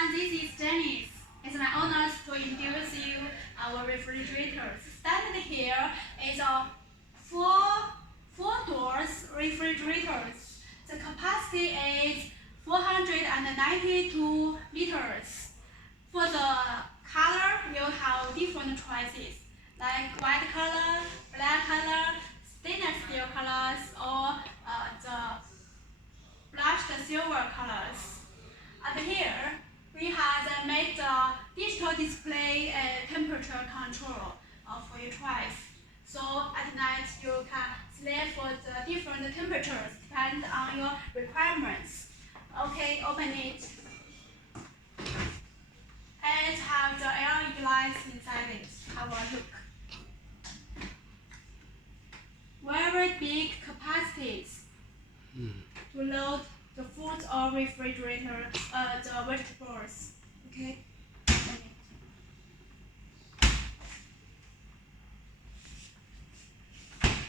everyone, this is Dennis. It's my honor to introduce you our refrigerators. Standing here is a four doors refrigerators. The capacity is 492 liters. For the color, you have different choices like white color, black color, stainless steel colors, or the brushed silver colors. And here, we have made the digital display temperature control for your choice. So at night, you can select for the different temperatures depending on your requirements. Okay, open it. And have the LED lights inside it. Have a look. Very big capacities to load the food or refrigerator, the vegetables. Okay.